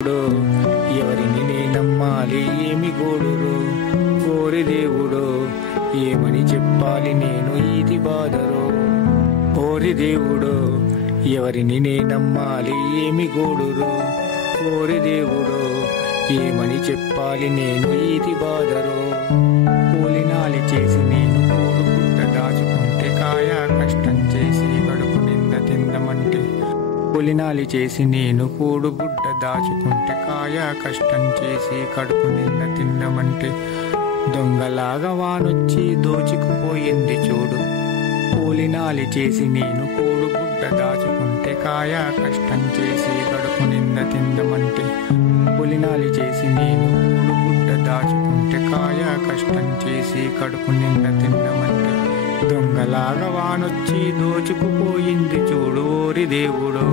దేవుడో ఎవరిని నే నమ్మాలి ఏమి గోడురో ఓరి దేవుడో ఏమని చెప్పాలి నేను ఇది బాధరో ఓరి దేవుడో ఎవరిని నే నమ్మాలి ఏమి గోడురో ఓరి దేవుడో ఏమని చెప్పాలి నేను ఇది బాధరో కూలినాలి చేసి నేను కూడు పుట్ట దాచుకుంటే కాయ కష్టం చేసి గడుపు నింద తిందమంటే కూలినాలి చేసి నేను కూడు గుడ్డ దాచుకుంటే కాయ కష్టం చేసి కడుపు నింద తిందమంటే దొంగలాగా వానొచ్చి దోచుకుపోయింది చూడు కూలినాలి చేసి నేను కూడు గుడ్డ దాచుకుంటే కాయ కష్టం చేసి కడుపు నింద తిందమంటే కూలినాలి చేసి నేను కూడు గుడ్డ దాచుకుంటే కాయ కష్టం చేసి కడుపు నింద తిందమంటే దొంగలాగా వానొచ్చి దోచుకుపోయింది చూడు ఓరి దేవుడో.